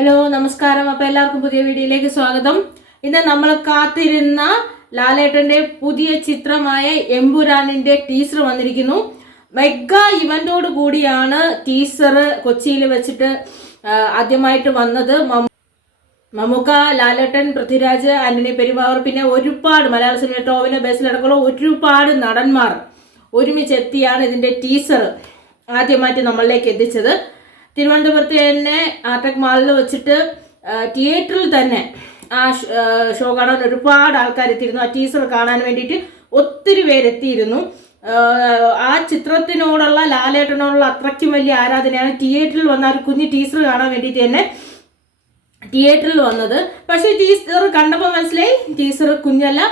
Hello നമസ്കാരം. അപ്പോൾ എല്ലാവർക്കും പുതിയ വീഡിയോയിലേക്ക് സ്വാഗതം. ഇന്ന് നമ്മൾ കാത്തിരുന്ന ലാലേട്ടൻ്റെ പുതിയ ചിത്രമായ എമ്പുരാനിൻ്റെ ടീസർ വന്നിരിക്കുന്നു. മെഗാ ഇവന്റോട് കൂടിയാണ് ടീസർ കൊച്ചിയിൽ വെച്ചിട്ട് ആദ്യമായിട്ട് വന്നത്. മമ്മൂക്ക, ലാലേട്ടൻ, പൃഥ്വിരാജ്, ആന്റണി പെരുമ്പാവൂർ, പിന്നെ ഒരുപാട് മലയാള സിനിമ ടോവിനോ ബേസിലടക്കമുള്ള ഒരുപാട് നടന്മാർ ഒരുമിച്ചെത്തിയാണ് ഇതിൻ്റെ ടീസർ ആദ്യമായിട്ട് നമ്മളിലേക്ക് എത്തിച്ചത്. തിരുവനന്തപുരത്ത് തന്നെ ആർടെക് മാളിൽ വെച്ചിട്ട് തിയേറ്ററിൽ തന്നെ ആ ഷോ കാണാൻ ഒരുപാട് ആൾക്കാർ എത്തിയിരുന്നു. ആ ടീസർ കാണാൻ വേണ്ടിയിട്ട് ഒത്തിരി പേരെത്തിയിരുന്നു. ആ ചിത്രത്തിനോടുള്ള ലാലേട്ടനോടുള്ള അത്രയ്ക്കും വലിയ ആരാധനയാണ് തിയേറ്ററിൽ വന്ന ഒരു കുഞ്ഞ് ടീസർ കാണാൻ വേണ്ടിയിട്ട് തന്നെ തിയേറ്ററിൽ വന്നത്. പക്ഷേ ടീസർ കണ്ടപ്പോൾ മനസ്സിലായി ടീസർ കുഞ്ഞല്ല,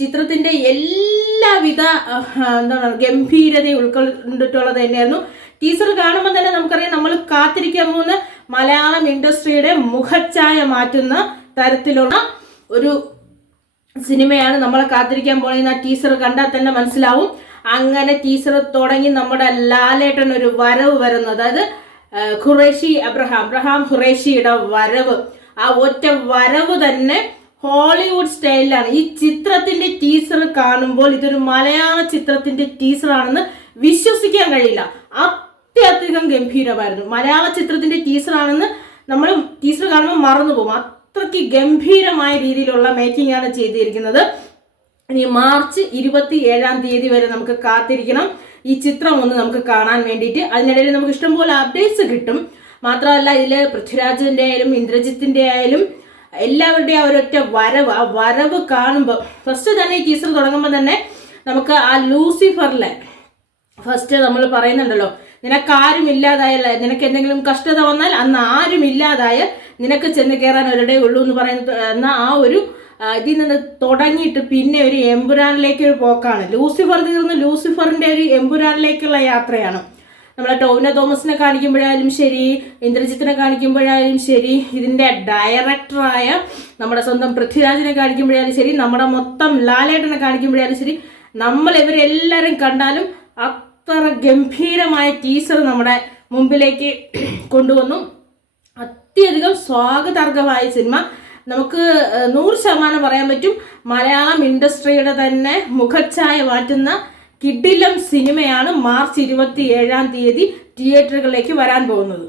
ചിത്രത്തിന്റെ എല്ലാവിധ ഗംഭീരതയും ഉൾക്കൊണ്ടിട്ടുള്ളത് തന്നെയായിരുന്നു. ടീസർ കാണുമ്പോൾ തന്നെ നമുക്കറിയാം നമ്മൾ കാത്തിരിക്കാൻ പോകുന്ന മലയാളം ഇൻഡസ്ട്രിയുടെ മുഖച്ഛായ മാറ്റുന്ന തരത്തിലുള്ള ഒരു സിനിമയാണ് നമ്മളെ കാത്തിരിക്കാൻ പോകുന്ന. ആ ടീസർ കണ്ടാൽ തന്നെ മനസ്സിലാവും. അങ്ങനെ ടീസർ തുടങ്ങി നമ്മുടെ ലാലേട്ടൻ ഒരു വരവ് വരുന്നു. അതായത് അബ്രഹാം ഖുറേഷിയുടെ വരവ്, ആ ഒറ്റ വരവ് തന്നെ ഹോളിവുഡ് സ്റ്റൈലിലാണ്. ഈ ചിത്രത്തിന്റെ ടീസർ കാണുമ്പോൾ ഇതൊരു മലയാള ചിത്രത്തിന്റെ ടീസർ ആണെന്ന് വിശ്വസിക്കാൻ കഴിയില്ല. അത്യധികം ഗംഭീരമായിരുന്നു. മലയാള ചിത്രത്തിന്റെ ടീസർ ആണെന്ന് നമ്മൾ ടീസർ കാണുമ്പോൾ മറന്നു പോകും. അത്രയ്ക്ക് ഗംഭീരമായ രീതിയിലുള്ള മേക്കിംഗ് ആണ് ചെയ്തിരിക്കുന്നത്. ഇനി മാർച്ച് 27 വരെ നമുക്ക് കാത്തിരിക്കണം ഈ ചിത്രം ഒന്ന് നമുക്ക് കാണാൻ വേണ്ടിയിട്ട്. അതിനിടയിൽ നമുക്ക് ഇഷ്ടംപോലെ അപ്ഡേറ്റ്സ് കിട്ടും. മാത്രമല്ല ഇതിൽ പൃഥ്വിരാജിന്റെ ആയാലും ഇന്ദ്രജിത്തിന്റെ ആയാലും എല്ലാവരുടെയും ഒരൊറ്റ വരവ്, ആ വരവ് കാണുമ്പോൾ ഫസ്റ്റ് തന്നെ ഈ ടീസർ തുടങ്ങുമ്പോൾ തന്നെ നമുക്ക് ആ ലൂസിഫറിലെ ഫസ്റ്റ് നമ്മൾ പറയുന്നുണ്ടല്ലോ, നിനക്കാരും ഇല്ലാതായല്ല, നിനക്ക് എന്തെങ്കിലും കഷ്ടത വന്നാൽ അന്ന് ആരും ഇല്ലാതായ നിനക്ക് ചെന്ന് കയറാൻ ഒരിടേ ഉള്ളൂ എന്ന് പറയുന്നത് എന്ന ആ ഒരു ഇതിൽ നിന്ന് തുടങ്ങിയിട്ട് പിന്നെ ഒരു എമ്പുരാനിലേക്ക് ഒരു പോക്കാണ്. ലൂസിഫർ തീർന്ന് ലൂസിഫറിന്റെ ഒരു എമ്പുരാനിലേക്കുള്ള യാത്രയാണ്. നമ്മളെ ടോവിനോ തോമസിനെ കാണിക്കുമ്പോഴായാലും ശരി, ഇന്ദ്രജിത്തിനെ കാണിക്കുമ്പോഴായാലും ശരി, ഇതിൻ്റെ ഡയറക്ടറായ നമ്മുടെ സ്വന്തം പൃഥ്വിരാജിനെ കാണിക്കുമ്പോഴായാലും ശരി, നമ്മുടെ മൊത്തം ലാലേട്ടനെ കാണിക്കുമ്പോഴായാലും ശരി, നമ്മൾ ഇവരെല്ലാവരും കണ്ടാലും അത്ര ഗംഭീരമായ ടീസർ നമ്മുടെ മുമ്പിലേക്ക് കൊണ്ടുവന്നു. അത്യധികം സ്വാഗതാർഹമായ സിനിമ. നമുക്ക് 100% പറയാൻ പറ്റും മലയാളം ഇൻഡസ്ട്രിയുടെ തന്നെ മുഖച്ഛായ മാറ്റുന്ന കിടിലം സിനിമയാണ് മാർച്ച് 27 തിയേറ്ററുകളിലേക്ക് വരാൻ പോകുന്നത്.